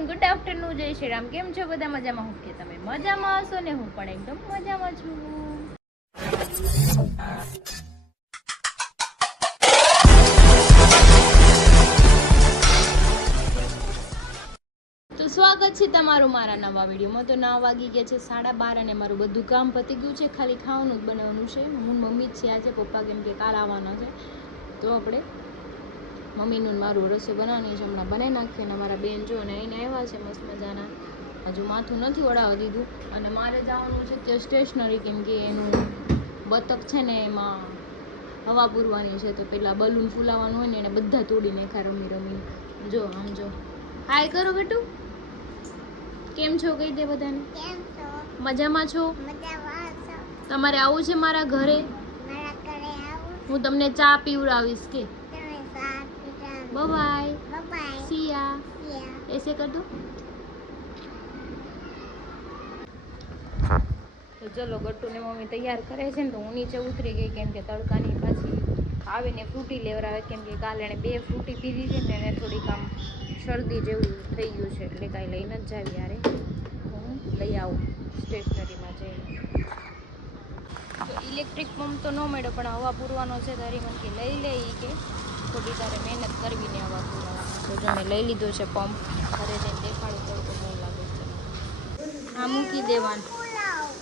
Morning, good afternoon, જય શ્રી રામ. કેમ છો બધા? મજામાં? હું કે તમે મજામાં હશો ને? હું પણ એકદમ મજામાં છું. તો સ્વાગત છે તમારું મારા નવા વિડીયોમાં. તો 9 વાગી ગયા છે, 12:30, અને મારું બધું કામ પતી ગયું છે. ખાલી ખાવાનું જ બનાવવાનું છે. હું મમ્મી જ છે આજે, પપ્પા કેમ કે કાલ આવવાના છે. તો આપણે મમ્મીનું મારું રસોઈ બનાવવાની છે, હમણાં બનાવી નાખીએ. અને મારા બેન જો ને એને આવ્યા છે મસ્ત મજાના, હજુ માથું નથી ઓળાવી દીધું. અને મારે જવાનું છે ત્યાં સ્ટેશનરી, કેમ કે એનું બતક છે ને એમાં હવા પૂરવાની છે. તો પેલા બલૂન ફૂલાવાનું હોય ને એને બધા તોડી નાખ્યા રમી રમીને. જો આમ જો, હાય કરો બેટુ, કેમ છો કહી દે બધાને. મજામાં છો? તમારે આવું છે મારા ઘરે? હું તમને ચા પીવડાવીશ કે બાય બાય સિયા ऐसे कर दो. તો ચલો, ગટ્ટુ ને મમ્મી તૈયાર કરે છે ને, તો હું નીચે ઉતરી ગઈ કેમ કે તડકાની પાછી આવીને ફ્રૂટી લેવડાવે. કેમ કે કાલે એને 2 ફ્રૂટી પીધી હતી ને એને થોડીક આમ શરદી જેવું થઈ ગયું છે, એટલે કાંઈ લઈને જ જાવી. યારે હું લઈ આવું સ્ટેશનરીમાં જઈને. તો ઇલેક્ટ્રિક પંપ તો ન મળ્યો, પણ હવા પૂરવાનો છે. તારી મને કે લઈ લઈ કે થોડી તારે મહેનત કરવી ને હવા પૂરવાની. તો જો મેં લઈ લીધો છે પંપ. ઘરે જઈને દેખાડું તડકો બહુ લાગે છે. હા, મૂકી દેવાનું.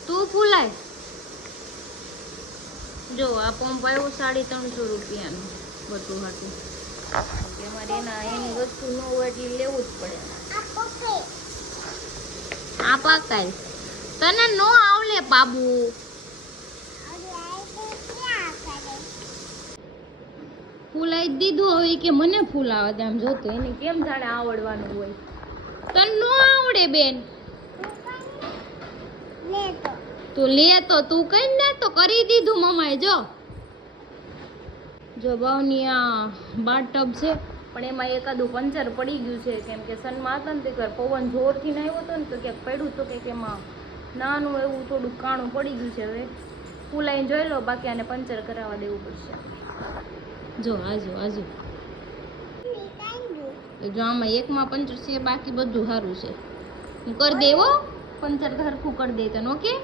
તું ફૂલાય. જો આ પંપ આવ્યો 350 રૂપિયાનું બધું હતું. અમારે એની વસ્તુ ન હોય એટલે લેવું જ પડે. આ પાકાય તને નો આવલે બાબુ. ફૂલાઈ દીધું હવે કે મને ફૂલાવા દે. આમ જોતો એને કેમ જાણે આવડવાનું હોય. તને નો આવડે બેન. તો લે તો તું કઈ ને તો કરી દીધું મમ્માએ. જો બાવની આ બાથટબ છે, પણ એમાં એકાદું પંચર પડી ગયું છે. કેમ કે સનમાં હતા ને તે પવન જોરથી ના આવ્યો હતો ને, તો ક્યાંક પડ્યું તો કે એમાં નાનું એવું થોડુંક કાણું પડી ગયું છે. હવે ફૂલાઈને જોઈ લો, બાકી આને પંચર કરાવવા દેવું પડશે. જો આજુ જો આમાં એકમાં પંચર છે, બાકી બધું સારું છે. હું કરી દેવો પંચર સરખું કરી દે તને. ઓકે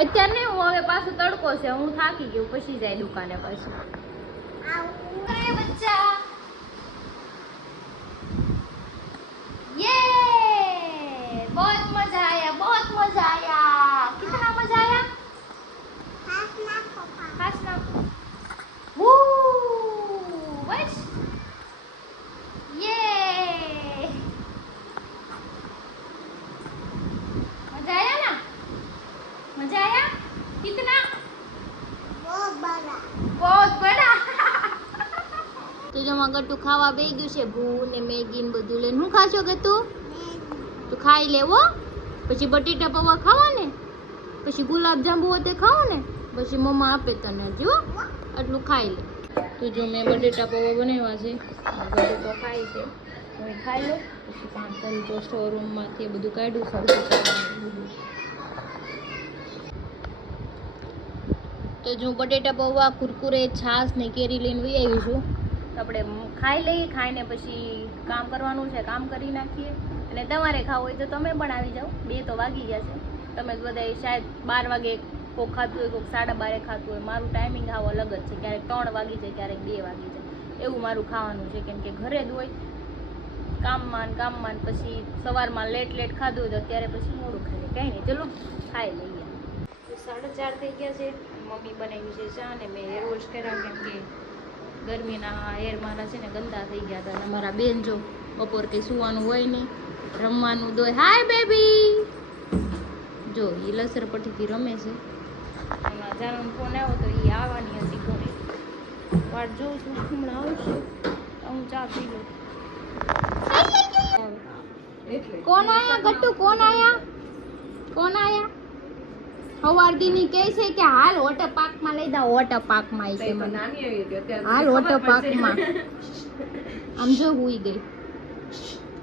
અત્યારે ને હું હવે પાછું તડકો છે, હું થાકી ગયું, પછી જાય દુકાને પાછું. બચ્ચા ये बहुत मजा आया कितना मजा आया. हाथ नाखो बस ये मजा आया ना. मजा आया कितना? बहुत बड़ा. તો જમા ગટ્ટુ ખાવા બેસી ગયું છે. ભૂ ને મેગી ને બધું લઈને. હું ખાશો કે તું ખાઈ લેવો. પછી બટેટા પૌવા ખાવા ને, પછી ગુલાબ જાંબુ હોતે ખાવો ને, પછી મમ્મા આપે તને. જો આટલું ખાઈ લે. તો જો મેં બટેટા પૌવા બનાવ્યા છે, બટેટો ખાય છે. હું ખાઈ લો પછી કામ કરી. તો સ્ટોર રૂમમાંથી બધું કાઢ્યું સરખું કરવાનું. તો જો બટેટા પૌવા, કુરકુરે, છાશ ને કેરી લઈને વહી આવી છું. આપણે ખાઈ લઈએ. ખાઈને પછી કામ કરવાનું છે, કામ કરી નાખીએ. અને તમારે ખાવું હોય તો તમે પણ આવી જાઓ. 2 તો વાગી ગયા છે. તમે બધા શાયદ 12 વાગે કોક ખાતું હોય, કોક 12:30 ખાતું હોય. મારું ટાઈમિંગ આવો અલગ જ છે. ક્યારેક 3 વાગી જાય, ક્યારેક 2 વાગી જાય, એવું મારું ખાવાનું છે. કેમ કે ઘરે જ હોય કામમાં પછી સવારમાં લેટ ખાધું હોય તો અત્યારે પછી મોડું ખાઈએ. કંઈ નહીં, ચલો ખાઈ લઈએ. 4:30 થઈ ગયા છે. મમ્મી બનાવી છે ચા, ને મેં હેર વોશ કર્યા. કેમ કે ગરમીના હેર મારા છે ને ગંદા થઈ ગયા હતા. અને મારા બેન જો બપોર કંઈ સુવાનું હોય નહીં, રમવાનું દોય. હાય બેબી. જો એ લસરપટ્ટીથી રમે છે. એમાં જાનોનો ફોન આવ્યો તો એ આવવાની હતી ઘરે. વાટ જોઉં છું, હમણાં આવશે. હું ચા પી લઉં. કોણ આયા ગટ્ટુ? કોણ આયા? હવારદીની કહે છે કે હાલ વોટર પાર્કમાં લઈ જાઓ. વોટર પાર્કમાં આવી છે મને. હાલ વોટર પાર્કમાં. આમ જો હુઈ ગઈ.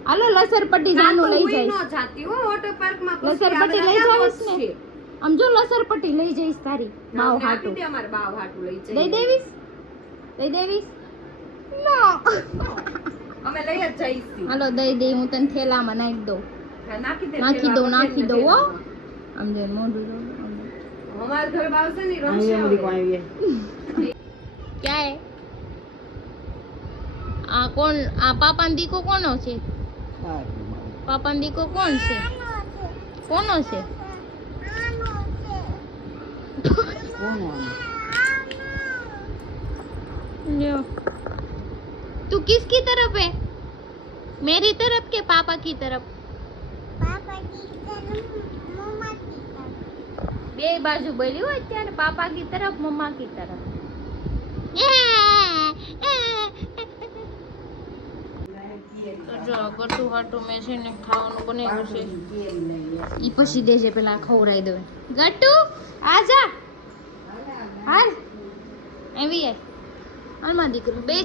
હાલો લસરપટ્ટી જાનું લઈ જઈશ. લસરપટ્ટી લઈ જઈશ ને. આમ જો લસરપટ્ટી લઈ જઈશ તારી બાવ હાટુ. દઈ દેવીશ. નો અમે લઈ હાલો દઈ દઈ, હું તને થેલામાં નાખી દઉં. નાખી દે, નાખી દઉં હો. આમ જે મોઢું જો અમાર ઘર બાવસે ની રમશે હવે. क्या है આ કોણ? આ પાપાનો દીકો કોનો છે? પાપાનો દીકો કોણ છે? કોનો છે? लो तू किसकी तरफ है? मेरी तरफ के पापा की तरफ? पापा की तरफ, मम्मा की तरफ. બે બાજુ બોલ્યું હોય ત્યારે પાપા की तरफ, मम्मा की तरफ. જો ગટુ હાટુ મેં છે ને ખાવાનું બનાવ્યું છે, ઈ પછી દેજે, પેલા ખવડાવી દઉં. ગટુ આજા, હાલ એવી હે. હાલમાં દીકરું બે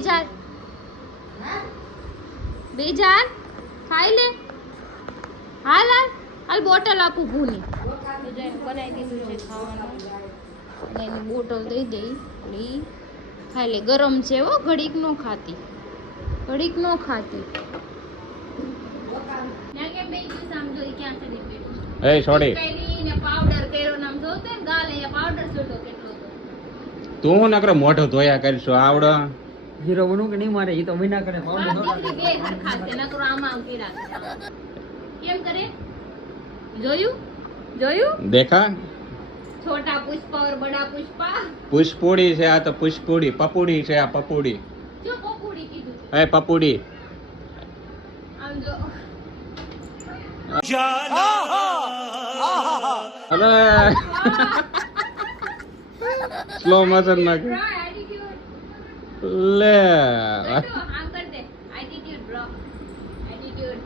જાર ખાઈ લે. હાલ હાલ હાલ, બોટલ આપું ભૂની. બનાવી દીધું છે ખાવાનું, એની બોટલ દઈ દઈ, ઈ ખાઈ લે. ગરમ છે હો, ઘડીક નો ખાતી, ઘડીક નો ખાતી. એ છોડી પાવડર કર્યો નામ જોતો ને ગાલે પાવડર છોડો કેટલો તો. તું નકરો મોઢો ધોયા કરશો આવડો. હીરો બનવું કે નહીં મારે, ઈ તો વિના કરે આ દીકરી બે હરખા છે, નકરો આમાં આમ કીડા કરે. કેમ કરે? જોયું દેખા, છોટા પુષ્પા और बड़ा पुष्पा. પુષ્પોડી છે આ તો, પુષ્પોડી. પપુડી છે આ, પપુડી. જો પકોડી કીધું છે. એ પપુડી. આમ જો અરે સ્લો મોશન માં bro attitude. લે. આમ કર દે attitude bro, attitude.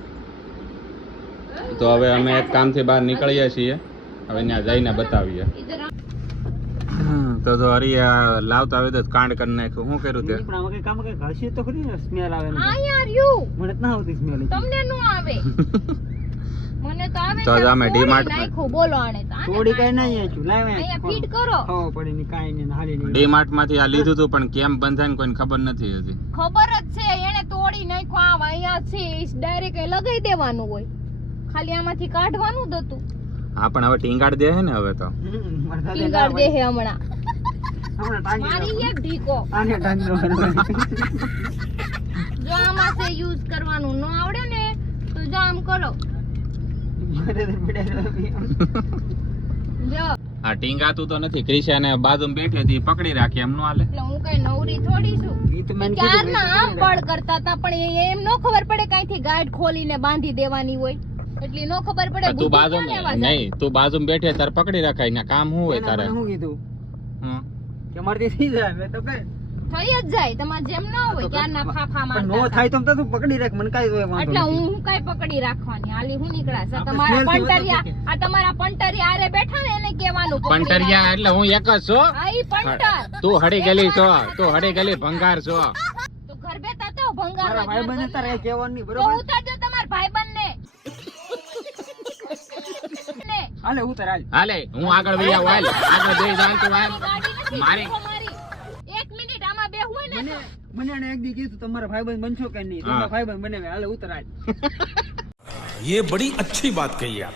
તો હવે અમે એક કામથી બહાર નીકળીએ છીએ, હવે ત્યાં જઈને બતાવીએ. ઇધર તો હરિયા લાવતા આવે તો કાંડ કરી નાખ્યું. શું કર્યું તે? પણ આમાં કઈ કામ કઈ ઘસી તો ખરી ને, સ્મેલ આવે ને. આ યાર યુ મને તો ના આવતી સ્મેલ. તમને નો આવે, મને તો આવે તો છે. અમે થોડી DMart નાખ્યું, બોલો આને તો. આને થોડી કઈ કાંઈ નહીં આચું લાવે અહીંયા ફીટ કરો. ખાવા પડે ની કાઈ ને હાલી ની. ડીમાર્ટ માંથી આ લીધું હતું, પણ કેમ બંધાય ને કોઈને ખબર નથી હજી. ખબર જ છે, એને તોડી નાખ્યો. આ અહીંયા છે ડાયરેક્ટ લગાઈ દેવાનું હોય, ખાલી આમાંથી કાઢવાનું જ હતું. હા પણ હવે ટીંગાડ દે છે ને હવે તો. ટીંગાડ દે હે હમણાં. હમણાં ટાંગી મારી એક ઢીકો. આને ટાંગી દો. જો આમાં છે યુઝ કરવાનું ન આવડે ને તો જો આમ કરો. જો આ ટીંગાતું તો નથી. ક્રિશાને બાજુમાં બેઠી હતી, પકડી રાખી, એમ નો હાલે. એટલે હું કઈ નવરી થોડી છું. ઈ તો મેં ક્યારના આમ બળ કરતા હતા, પણ એમ નો ખબર પડે કાંઈથી ગાઈડ ખોલીને બાંધી દેવાની હોય, એટલી નો ખબર પડે. તું બાજુમાં નહીં, તું બાજુમાં બેઠે તારે પકડી રખાય ને, કામ શું હોય તારે? શું કીધું હમ. કે મારથી થઈ જાય, મેં તો કઈ થઈ જ જાય. તમારે જેમ ન હોય ક્યારના ફાફા પણ નો મારતા થાય તો તું પકડી રાખ, મને કાઈ હોય વાંધો એટલે નથી. હું કઈ પકડી રાખવાની, હાલી હું નીકળાશ. આ આપણે તમારા smell થી પંટરિયા, વધુ આ તમારા પંટરિયા આરે બેઠા ને એને કહેવાનું પકડી પંટરિયા એટલે હું એક જ છું. રાખ. આ ઈ પંટર. તું હડી ગયેલી છો, તું હડી ગયેલી ભંગાર છો. તો ઘર બેઠા તો ભંગાર મારા ભાઈબંધ તારે કઈ કહેવાનું નહીં, તો બરોબર? ઉતારજો તમારા ભાઈબંધ ને. હાલે ઉતાર હાલ. હાલે હું આગળ વઈ આવું, હાલ આગળ જઈ જાણ તું હાલ. મારી એક મિનિટ આમાં બે હોય ને મને મને એને એક દી કીધું તમારા ભાઈબંધ બનશો કે નહીં, તમારા ભાઈબંધ બને. હાલે ઉતાર હાલ. ये बड़ी अच्छी बात कही आप.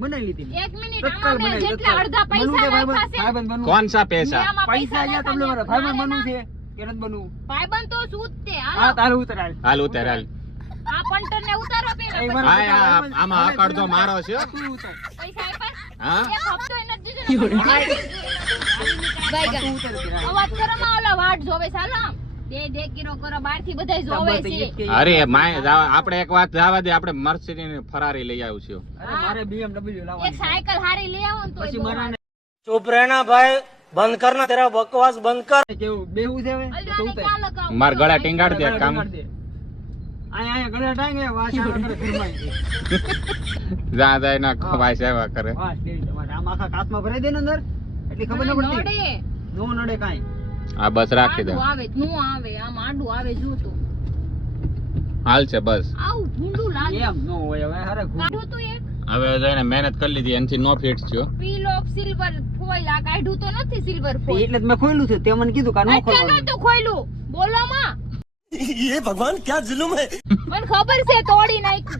બનાવી લીધી મેં. એક મિનિટ તત્કાલ આમાં મેં બનાવી, જેટલા તત્કાલ. અડધા બનવું પૈસા કે ભાઈબંધ? નાખ્યા છે ભાઈબંધ બનવું? કોણ સા મેં પૈસા? આમાં પૈસા ગયા તમને મારા ભાઈબંધ બનવું છે કે નથી બનવું? ભાઈબંધ તો શું જ તે. હા હાલો તારે ઉતાર હાલ. હાલ ઉતાર હાલ. આ પંટર ને ઉતારો પેલા એક પછી વાર હા, હા, આમાં અકડતો મારો છે. તું ઉતાર. પૈસા આપ્યા હા એક હપ્તો એને જ દીધો ને. ભાઈ તું ઉતાર પેલા. અવાજ કરો માં ઓલા વાટ જોવે છે. હાલો આમ. દે કિલો કરો, બહાર થી બધાય જોવે બસ છે. એ જ કે. અરે માય આપણે એક વાત જવા દે, આપણે મર્સિડીઝ ની ફરારી લઈ આવ્યું છે. અરે મારે BMW એક લાવવાની છે. સાયકલ હારી લઈ આવો ને તો પછી મારા चुप रहना भाई, बंद करना तेरा बकवास बंद कर. કેવું બેહું છે હવે? તો ઉતાર. ક્યાં લગાવું? માર ગળા ટીંગાડ દે કામ. અહીંયા ગળા ટાંગે વાસ આવે કરે ઘરમાં છે. જા જાય ના ખવાય સેવા કરે. વાસ દે તમારે આમ આખા કાચમાં ભરાઈ દે ને અંદર, એટલી ખબર ન પડતી. નડે. નો નડે કાંઈ. આ બસ રાખી દે. આડું આવે નું આવે, આમ આડું આવે જો તો. હાલ છે બસ. આવું ભૂંડું લાગે. એમ નો હોય હવે હારે કાઢો તો એક હવે જઈને મહેનત કરી લીધી, એનાથી નો ફિટ થયો. પીલ ઓફ સિલ્વર ફોઇલ. આ કાઢ્યું તો નથી સિલ્વર ફોઇલ. એટલે જ મેં ખોલ્યું છે, તે મને કીધું કે આ નો એટલે ખોલવાનું. નતું ખોયલું. બોલો માં. ये भगवान क्या जुल्म है. મને ખબર છે તોડી નાખ.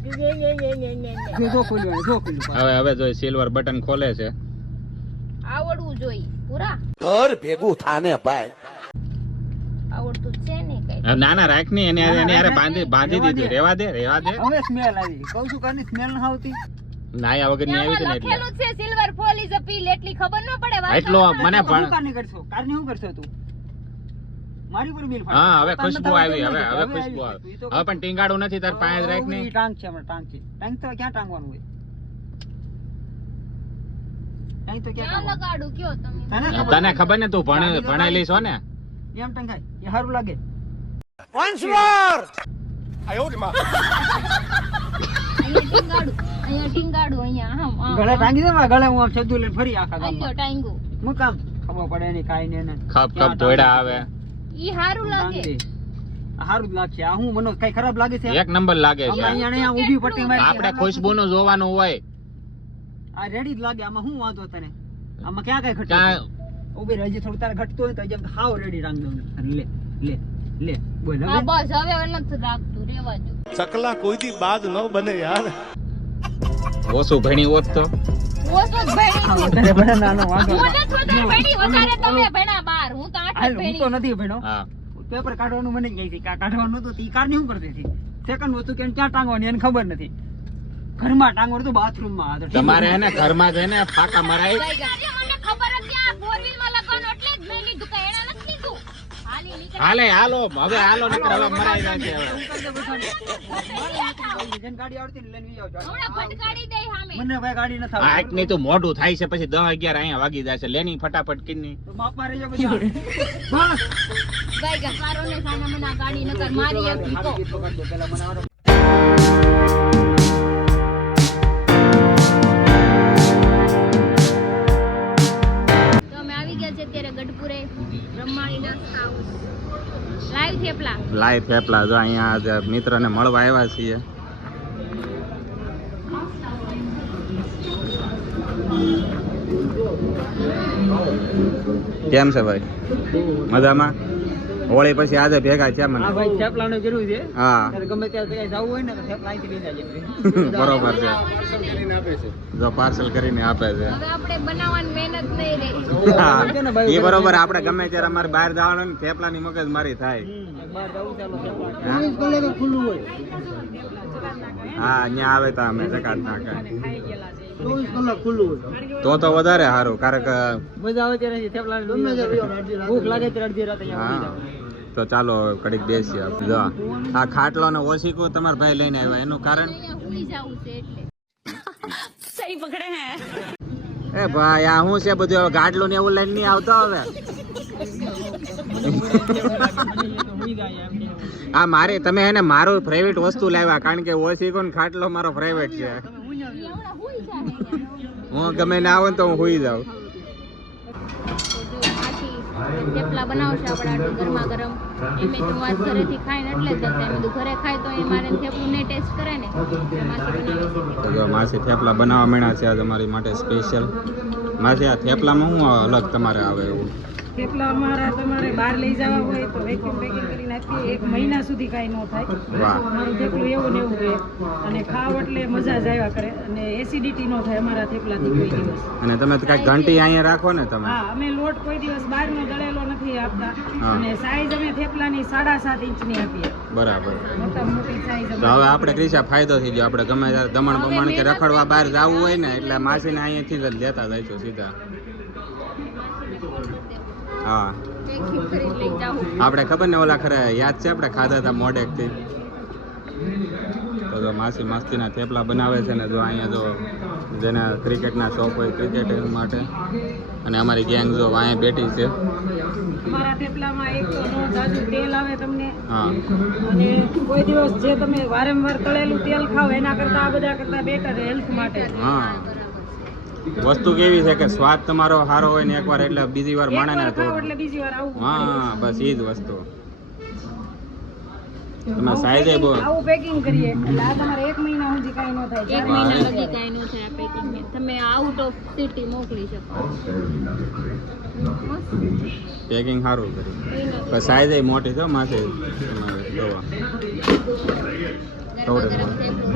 જો ખોલ્યું જો ખોલ્યું હવે જો સિલ્વર બટન ખોલે છે. આવડવું જોઈએ પૂરા. ઘર ભેગું થાને ભાઈ. આવડતું છે ને કઈ. હવે નાના રાખ ની એને યારે બાંધી દીધું. રેવા દે હવે સ્મેલ આવી કહું છું કાની સ્મેલ ન આવતી નાયા વગર ની આવી છે ને એટલે લખેલું છે સિલ્વર ફોલ ઇઝ અ પીલ એટલી ખબર ન પડે વાત. એટલો મને તું પણ કારની કરશો કારની શું કરશો તું મારી પર બિલ હા હવે ખુશ્બુ આવી હવે ખુશ્બુ આવી હવે પણ ટીંગાડું નથી તાર પાસે જ રાખ ની ટાંગ છે હમણાં ટાંગ છે ટાંગ તો ક્યાં ટાંગવાનું હોય ટાંગ તો ક્યાં ક્યાં ટાંગવાનું? લગાડું કયો તમે. તને ખબર ને તું ભણેલી છો ને એમ ટંગાય એ સારું લાગે વન્સ મોર. અહીંયા ટીંગાડું અહીંયા આમ ગળે ટાંગી દે ગળે હું આમ છદ્દુ લઈને ફરી આખા અહીંયા ગામમાં ટાંગું. હું કામ ખબર પડે નહીં કાઈ ને એને ખપ ખપ ધોયડા આવે ઈ હારું લાગે. સારું જ લાગશે આ હું મનોજ કઈ ખરાબ લાગે છે એક નંબર લાગે છે આમાં અહીંયા ને અહીંયા ઊભી પટ્ટી મારી આપણે ખુશ્બુ નું જોવાનું હોય આ રેડી જ લાગે આમાં શું વાંધો તને આમાં ક્યાં કઈ ઘટે ક્યાં ઉભી રહી થોડું તારે ઘટતું હોય તો જેમ હાવ રેડી રાંગ દઉં લે લે લે બોલ હા હવે બસ હવે નથી રાખતું રેવા દો. ચકલા કોઈ દી બાદ ન બને યાર. ઓછું ભણી હોત તો ઓછો જ ભણી આ છું. વધારે ભણે નાનો વાંધો હું નહીં. નથી વધારે ભણી, વધારે તમે ભણ્યા બાર. હું તો આઠ જ હાલ, હું તો ભણી. નથી ભણ્યો હા પેપર કાઢવાનું મને ગઈ હતી કાઢવાનું હતું ઈ કાર શું કરતી હતી સેકન્ડ હતું કે ક્યાં ટાંગવાની એને ખબર નથી ઘરમાં ટાંગવાનું હતું બાથરૂમમાં તમારે હે ને ઘરમાં જઈને ફાકા મરાય મને ખબર હતી આ four wheel માં લગાવવાનું એટલે જ મેં લીધું કે એણે નથી લીધું. હાલી નીકળ. હાલે હાલો હવે હાલો નકર હવે મરાઈ જાય છે હવે ગાડી આવડતી ને લઈને વી આવજો. હમણાં ફટકારી દે સામે. મને ભાઈ ગાડી નથી આ આવડતી. આટલી તો મોઢું થાય છે પછી 10 11 અહીંયા વાગી જશે લેની ફટાફટ કિન્ની તો માપમાં રહેજો બધા. બસ. ભાઈ ગસારો ને સામે મને આ ગાડી નકર મારી એક ઈકો. હારું ગીતો કાઢજો. પેલા મને આવડે. તો અમે આવી ગયા છે અત્યારે ગઢપુરે બ્રહ્માણી નાસ્તા હાઉસ. લાઈવ થેપલા. લાઈવ ફેપલા જો અહીંયા આજે મિત્રને મળવા આવ્યા છીએ કેમ છે ભાઈ મજામાં હોળી પછી આજે ભેગા છે મને હા ભાઈ થેપલાનું જરૂર છે હા ત્યારે ગમે ત્યારે કઈ જવું હોય ને તો થેપલા અહીંથી લઈ જાજે. બરોબર છે જો પાર્સલ કરીને આપે છે હવે આપણે બનાવવાની મહેનત નહીં રહી. હા એ બરોબર આપણે ગમે ત્યારે અમારે બહાર જવાનું ને થેપલાની મગજ મારી થાય બહાર જવું ચાલો થેપલા. હા? 24 કલાક ખુલ્લું હોય. હા અહીંયા આવે તો અમે જકાત નાખે 24 કલાક ખુલ્લું હોય. તો વધારે સારું કારણ કે મજા આવે ત્યારે થેપલા ભૂખ લાગે ત્યારે અડધી રાતે અહીંયા હા તો ચાલો કડીક બેસીએ આપણે જો આ ખાટલો ને ઓશીકું તમારા ભાઈ લઈને આવ્યા એનું કારણ અહીંયા સુઈ જાવું છે એટલે. એ ભાઈ આ શું છે બધું હવે ગાડલું ને એવું લઈને નહીં આવતો હવે આ મારી તમે એને મારું પ્રાઇવેટ વસ્તુ લાવ્યા કારણ કે ઓશીકો ને ખાટલો મારો પ્રાઇવેટ છે હમણાં સુઈ જાય અહીંયા. હું ગમે ના આવું ને તો હું સુઈ જાઉં તો જો આથી થેપલા બનાવશે આપણે આટલું ગરમા ગરમ. એમે તો વાત ઘરેથી ખાઈને એટલે જ હતા. એમ બધું ઘરે ખાય તો એ મારે થેપલું ને ટેસ્ટ કરે ને એટલે માસી બનાવે છે. તો જો માસી થેપલા બનાવવા માંડ્યા છે આજે અમારી માટે સ્પેશિયલ માસી આ થેપલામાં શું અલગ તમારે આવે એવું થેપલા અમારા તમારે બહાર લઈ જવા હોય તો વેક્યુમ પેકિંગ કરી નાખીએ 1 મહિના સુધી કાંઈ ન થાય વાહ અમારું થેપલું એવું ને એવું રહે અને ખાવ એટલે મજા જ આવ્યા કરે અને એસિડિટી ન થાય અમારા થેપલાથી કોઈ દિવસ. અને તમે તો કાંઈક ઘંટી અહીંયા રાખો ને તમે હા અમે લોટ કોઈ દિવસ બહારનો દળેલો નથી આપતા હા. અને સાઈઝ અમે થેપલાની 7.5 ઇંચની આપીએ બરાબર મોટામાં મોટી સાઈઝ તો હવે આપણે ક્રિશા ફાયદો થઈ ગયો આપણે ગમે ત્યારે દમણ બમણ કે રખડવા બહાર જવું હોય ને એટલે માસીને અહીંયાથી જ લેતા જઈશું સીધા હા પેકિંગ કરી લઈ જાઉં. આપણે ખબર ને ઓલા ખરે યાદ છે આપણે ખાધા હતા મોડેકથી તો જો માસી મસ્તીના થેપલા બનાવે છે ને જો અહીંયા જો જેના ક્રિકેટના શોખ હોય ક્રિકેટ માટે અને અમારી ગેંગ જો અહીંયા બેઠી છે અમારા થેપલામાં એક તો નો જાજુ તેલ આવે તમને હા અને કોઈ દિવસ જે તમે વારંવાર તળેલું તેલ ખાવ એના કરતાં આ બધા કરતાં બેટર હેલ્થ માટે. હા વસ્તુ કેવી છે કે સ્વાદ તમારો સારો હોય ને એકવાર એટલે બીજી વાર માણે ને એકવાર ખાવ એટલે બીજી વાર આવું હા બસ એ જ વસ્તુ તમે સાઈઝે બહુ આવું પેકિંગ કરીએ એટલે આ તમારે 1 મહિના સુધી કાંઈ ન થાય. એક મહિના લગી કાંઈ ન થાય પેકિંગ. તમે આઉટ ઓફ સિટી મોકલી શકો. પેકિંગ સારું કર્યું પણ સાઈઝ મોટી છે માસે તમારે જોવા ગરમા ગરમ થેપલું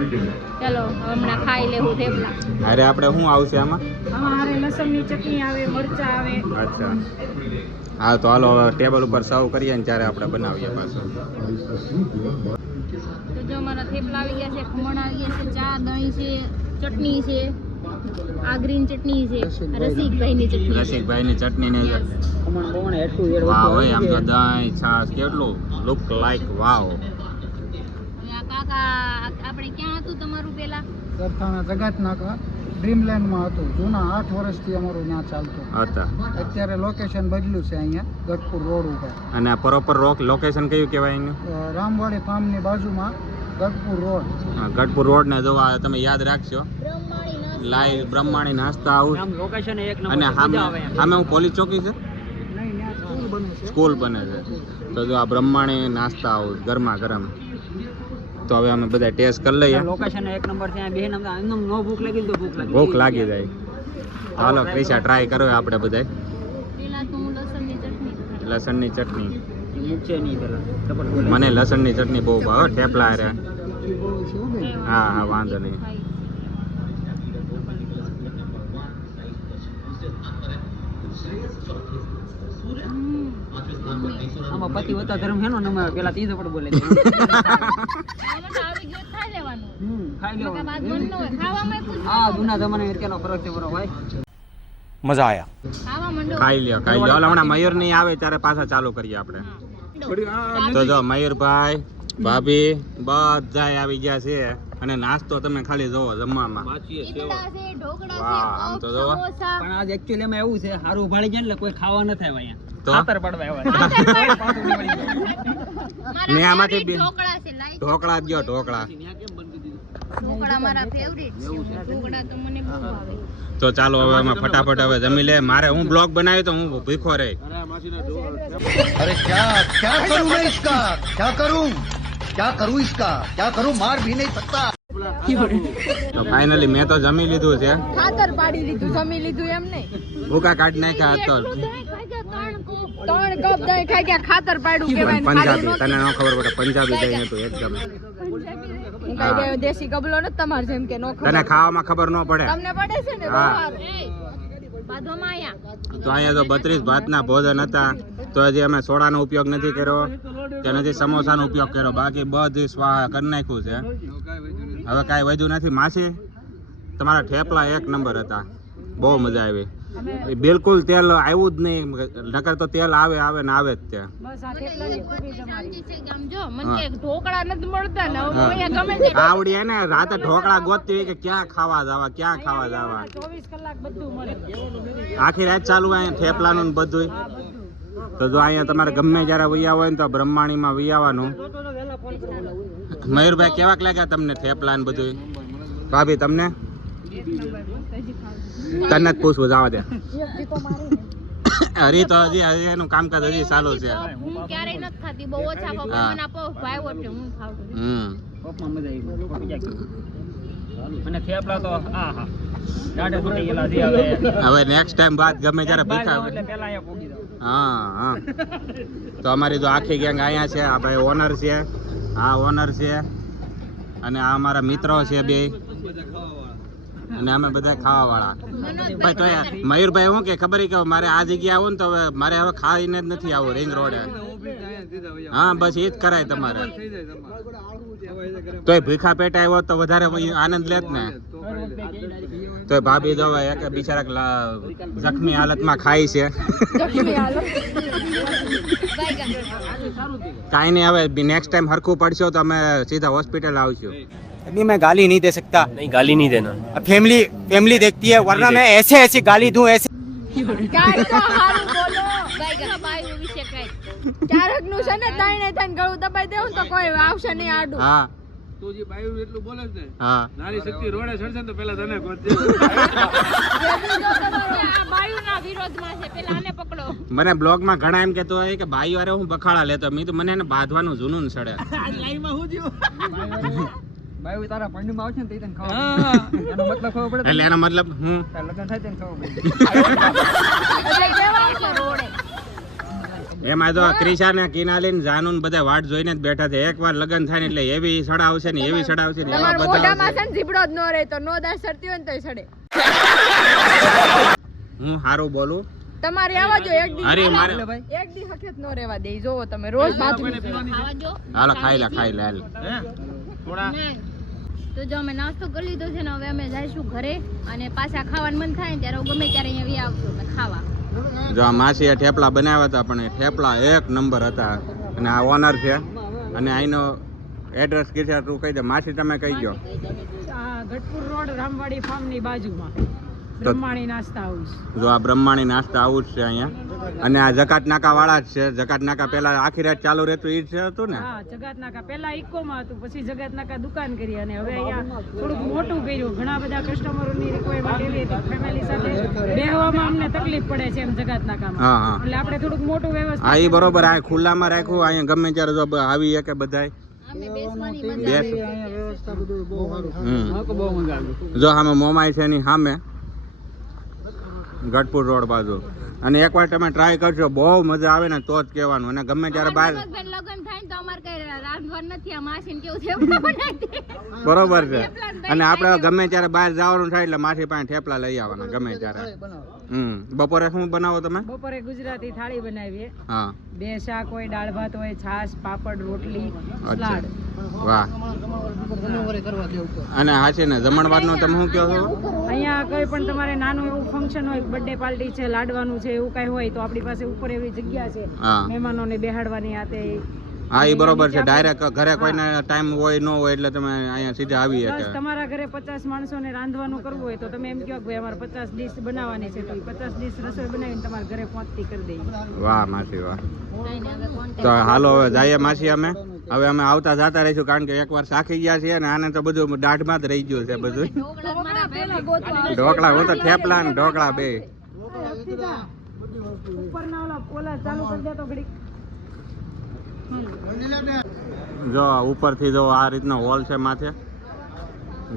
રેડી. ચલો હવે હમણાં ખાઈ લેવું થેપલા. અરે આપણે શું આવશે આમાં? આમાં હારે લસણની ચટણી આવે, મરચાં આવે. અચ્છા હા તો હાલો હવે ટેબલ ઉપર સર્વ કરીએ ને ત્યારે આપણે બનાવીએ પાછું. તો જો અમારા થેપલા આવી ગયા છે, ખમણ આવી ગયા છે, ચા, દહીં છે, ચટણી છે, આ ગ્રીન ચટણી છે, રસિકભાઈની ચટણી. રસિકભાઈની ચટણી ને ખમણ બમણ એટલું વેર વાહ વસ્તુ હોય આમ તો આવી દહીં છાશ કેટલું લુક લાઈક વાવ. હવે આ કાકા આપણે ક્યાં હતું તમારું પેલા? સરથાણા જગતનાકા ડ્રીમલેન્ડમાં હતું. જૂના 8 વર્ષથી અમારું ત્યાં ચાલતું. હતા અત્યારે લોકેશન બદલ્યું છે અહીંયા ગઢપુર રોડ ઉપર. અને આ પ્રોપર લોકેશન કયું કહેવાય એનું? રામવાડી ફાર્મની બાજુમાં ગઢપુર રોડ. હા, ગઢપુર રોડ ને જોવા તમે યાદ રાખજો. લાઈવ બ્રહ્માણી નાસ્તા હાઉસ આમ લોકેશન એક અને નંબર સામે મજા આવે એમ. સામે હું પોલીસ ચોકી છે, નહીં, ત્યાં સ્કૂલ બને છે. સ્કૂલ બને છે. તો જો આ બ્રહ્માણી નાસ્તા હાઉસ ગરમા ગરમ. તો હવે અમે બધા ટેસ્ટ કરી લઈએ. લોકેશન એક નંબર છે. બે નંબર આમ નો ભૂખ લાગી તો ભૂખ લાગી જાય. હાલો ક્રિશા ટ્રાય કરો આપણે બધા. પેલા તો હું લસણની ચટણી ખાઈ. લસણની ચટણી મૂકશે નહીં પેલા. મને લસણની ચટણી બહુ ભાવે. ઠેપલા હારે. બહુ છે હો ભાઈ. હા હા વાંધો નહીં. ખાઈ. આમાં પતિ હોતા ધર્મ હેનો નમાવે પેલા તીજ પણ બોલે છે. આમાં તો આવી ગયું ખાઈ લેવાનું. ખાઈ નકર બાદ લેવાનું. બંધ ન હોય. ખાવામાં પૂછ. હા જૂના જમાના કેટલો ફરક છે બરો ભાઈ. मजा आया. ખાવા માંડો. ખાઈ લ્યો ખાઈ લ્યો. હાલો, હમણાં મયુર નહીં આવે ત્યારે પાછા ચાલુ કરીએ આપણે. તો જો મયુરભાઈ ભાભી બધા આવી ગયા છે અને નાસ્તો તમે ખાલી જોવો જમવામાં. ઈદડા છે, ઢોકળા વાહ, છે, આમ તો પફ, જોવો. સમોસા. પણ આજ એકચ્યુઅલી એમાં એવું છે હારું ઉભાડી જાય ને એટલે કોઈ ખાવા ન થાય અહીંયા. તો? ખાતર પડવા આવ્યા છે. મારા મેં આમાંથી favorite બે- ઢોકળા છે. લાઈક ઢોકળા જ ગયો ઢોકળા. ઢોકળા મારા ફેવરિટ છે. ઢોકળા તો મને બહુ ભાવે. તો ચાલો હવે અમે ફટાફટ હવે જમી લે. મારે હું બ્લોગ બનાવ્યો તો હું ભૂખો રહી. अरे क्या क्या करूं मैं इसका क्या करूं इसका क्या करूं मार भी नहीं सकता. તો ફાઇનલી મેં તો જમી લીધું છે. ખાતર પાડી લીધું, જમી લીધું એમ નહીં. ભૂકા કાઢી નાખ્યા તો 3 કપ દહીં ખાઈ ગયા, ખાતર પાડ્યું કહેવાય ને પંજાબી ખાધું તને ન ખબર પડે. પંજાબી દહીં હતું એકદમ. નહોતું. હું કાંઈ દેશી ગબલો નથી તમારે જેમ કે નો ખબર. તને ખાવામાં ખબર ન પડે. તમને પડે છે ને હા. બહાર. બાંધવામાં આયા. તો અહીંયા તો 32 ભાતના ભોજન હતા. તો હજી અમે સોડાનો ઉપયોગ નથી કર્યો કે નથી સમોસાનો ઉપયોગ કર્યો. બાકી બધી સ્વાહા કરી નાખ્યું છે. હવે કાંઈ વધુ નથી. માસી તમારા ઠેપલા એક નંબર હતા. બહુ મજા આવી. બિલકુલ તેલ આવ્યું જ નહીં. નકર તો તેલ આવે આવે ને આવે જ ત્યાં. બસ આ થેપલાની ખૂબી જ અમારી. શાંતિ છે કે આમ જો મને હા. કે ઢોકળા નથી મળતા ને હવે હા. અહીંયા ગમે તે આવડી એને રાતે ઢોકળા ગોતતી હોય કે ક્યાં ખાવા જવા ક્યાં ખાવા જવા. 24 કલાક બધું મળે. આખી રાત ચાલુ અહીંયા ઠેપલાનું ને બધું. આ બધું. તો જો અહીંયા તમારે ગમે જ્યારે વૈયા હોય ને તો બ્રહ્માણીમાં વૈયાવાનું. મયુરભાઈ કેવાક લાગ્યા તમને ઠેપલા ને બધું? ભાભી તમને? તને જ પૂછવું જવા દે. હરી તો હજી એનું કામકાજ હજી ચાલુ છે. હું ક્યારેય નથી ખાતી, બહુ ઓછા હા. પપ્પા મને પફ ભાવ્યો એટલે હું ખાઉં છું. કોપમાં મજા આવી. અને થેપલા તો આ હા દાઢે તૂટી ગયેલા છે હવે. હવે નેક્સ્ટ ટાઈમ બાદ ગમે ત્યારે બહાર ભીખા. જાઓ એટલે પહેલા અહીંયા પહોંચી જાઓ. હા હા. તો અમારી તો આખી ગેંગ અહીંયા છે. આ ભાઈ ઓનર છે, આ ઓનર છે અને આ અમારા મિત્રો છે બે. અને અમે બધા ખાવા વાળા. ભાઈ તો મયુરભાઈ હું કે ખબર કે મારે આ જગ્યાએ આવું ને તો હવે મારે હવે ખાઈને જ નથી આવું રિંગ રોડે. હા બસ એ જ કરાય તમારે. તોય ભીખા પેટ આવ્યો તો વધારે આનંદ લેત ને. તોય ભાભી તો હવે એક બિચારા જખમી હાલતમાં ખાય છે. કાંઈ નહીં, હવે નેક્સ્ટ ટાઈમ હરખું પડશો તો અમે સીધા હોસ્પિટલ આવશું. अभी मैं गाली नहीं दे सकता. नहीं गाली नहीं देना. फैमिली देखती है वरना मैं ऐसे ऐसी गाली दूं ऐसे. કાંઈ તો હારું બોલો. બાયું વિશે કાંઈ. ક્યારેકનું છે ને તાઈને તાઈને ગળું દબાઈ દેવું તો કોઈ આવશે નહીં આડું. હા તું જે બાયું એટલું બોલે છે ને હા. નારી શક્તિ રોડે ચડશે ને તો પેલા તને ગોતજે. આ બાયુના વિરોધમાં છે, પેલા આને પકડો. મને બ્લોગમાં ઘણા એમ કહેતો હોય કે ભાઈ વારે હું બખાડા લેતો. મેં તો મને એને બાંધવાનું જૂનું સડે. બાયું તારા પંડમાં આવશે ને તો તને ખબર એનો મતલબ ખબર પડે. એટલે એનો મતલબ હું તારા લગ્ન થાય તેને ખબર પડે. એટલે કેવા છે રોડે. એમાં તો ક્રિશા ને કિનાલીન જાનુન બધા વાટ જોઈને જ બેઠા છે. એકવાર લગ્ન થાય ને એટલે એવી સડાવશે ને એવી સડાવશે ને એવા બધા હું સારું બોલું તમારે આવા જો એક દી અરે મારે એક દી હકત નો રહેવા દે. જોવો તમે રોજ બાથરૂમ ખાવા જો. હાલો ખાઈ લે હાલ. નહીં. તો જો અમે નાસ્તો કરી લીધો છે ને હવે અમે જઈશું ઘરે અને પાછા ખાવાનું મન થાય ને ત્યારે હું ગમે ત્યારે અહીંયા આવશું અમે ખાવા. જો આ માસીએ થેપલા બનાવ્યા હતા પણ એ થેપલા એક નંબર હતા. અને આ ઓનર છે અને અહીંનો એડ્રેસ કીધું તું કહી દે માસી તમે કહી ગયો. આ ગઢપુર રોડ રામવાડી ફાર્મ ની બાજુમાં બ્રહ્માણી નાસ્તા હાઉસ. જો આ બ્રહ્માણી નાસ્તા આવું જ છે અહીંયા. અને આ જકાત નાકા વાળા જ છે. જકાત નાકા પેલા આખી રાત ચાલુ રહેતું ઈ જ હતું ને. હા, જગત નાકા પેલા ઇકોમાં હતું, પછી જગત નાકા દુકાન કરી અને હવે અહીંયા થોડુંક મોટું કર્યું. ઘણા બધા કસ્ટમરોની રિક્વાયરમેન્ટ એવી હતી ફેમિલી સાથે બેહવામાં અમને તકલીફ પડે છે એમ જગત નાકામાં. હા હા એટલે આપણે થોડુંક મોટું વ્યવસ્થિત. હા ઈ બરોબર. આ ખુલ્લામાં રાખ્યું અહીંયા ગમે ત્યારે જો આવી કે બધાય અમે બેસવાની બેસ. મજા અહીંયા વ્યવસ્થા બધું બહુ સારું. હમ બહુ મજા આવી. જો સામે મોમાઈ છે એની સામે ગઢપુર રોડ બાજુ. અને એકવાર તમે ટ્રાય કરજો બહુ મજા આવે ને તો જ કહેવાનું. અને ગમે ત્યારે બહાર લગન થાય ને તો અમારે કઈ રાંધવાનું નથી. આ માસીને કેવું છે બરોબર છે. અને આપણે ગમે ત્યારે બહાર જવાનું થાય એટલે માસી પાસે થેપલા લઈ આવવાના ગમે ત્યારે. બપોરે શું બનાવો તમે? બપોરે ગુજરાતી થાળી બનાવીએ. હા 2 શાક હોય, દાળ ભાત હોય, છાશ, પાપડ, રોટલી, અચ્છા સલાડ. વાહ. અને હા છે ને જમણવારનું તમે શું કહો છો? અહીંયા કોઈ પણ તમારે નાનું એવું ફંક્શન હોય, બર્થડે પાર્ટી છે, લાડવાનું છે, એવું કઈ હોય તો આપણી પાસે ઉપર એવી જગ્યા છે હા મહેમાનોને બેહાડવાની. આ તે હા એ બરોબર છે. ડાયરેક્ટ ઘરે કોઈને ટાઈમ હોય ન હોય એટલે તમે અહીંયા સીધા આવી બસ શકે. તમારા ઘરે 50 માણસોને રાંધવાનું કરવું હોય તો તમે એમ કહો કે ભાઈ અમારે 50 ડીશ બનાવવાની છે, તો 50 ડીશ રસોઈ બનાવીને તમારા ઘરે પહોંચતી કરી દઈએ. વાહ માસી વાહ. તો હાલો હવે જઈએ માસી. અમે હવે અમે આવતા જતા રહીશું કારણ કે એકવાર શાખી ગયા છીએ ને આને તો બધું દાઢમાં જ રહી ગયું છે બધું. ઢોકળા હું તો થેપલા ને ઢોકળા બે. ઉપરના ઓલા ચાલુ કરી દે તો ઘડીક. જો ઉપરથી જો આ રીતનો હોલ છે માથે.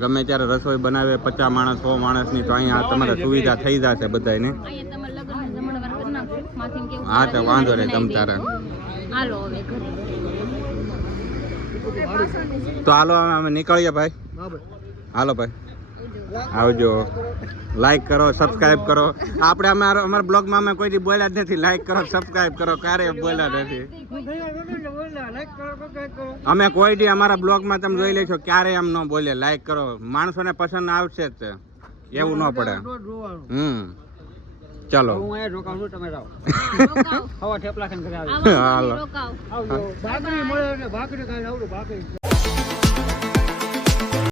ગમે ત્યારે રસોઈ બનાવે 50 માણસ 100 માણસની તો અહીંયા તમારે સુવિધા થઈ જશે બધાને. અહીંયા તમારે લગન જમણવાર કરી નાખશું. માથીને કેવું હા તો વાંધો નહીં તમ તારે. હાલો હવે ઘરે. તો હાલો અમે નીકળીએ ભાઈ. હાલો ભાઈ આવજો. લાઈક કરો, સબસ્ક્રાઇબ કરો. આપણે અમારા બ્લોગમાં અમે કોઈ દી બોલ્યા જ નથી. લાઈક કરો, સબસ્ક્રાઇબ કરો, ક્યારેય બોલ્યા નથી અમે કોઈ દી. અમારા બ્લોગમાં તમે જોઈ લેશો ક્યારેય એમ ન બોલે. લાઈક કરો, માણસોને પસંદ આવશે જ તે. એવું ન પડે. ચલો હું અહીંયા રોકાવું છું, તમે જાઓ. રોકાવ. ખાવા થેપલા ખાઈને ઘરે આવી. આવા હાલો. રોકાવ. ભાખરી મળે ને ભાખરી ખાઈને આવડું ભાખરી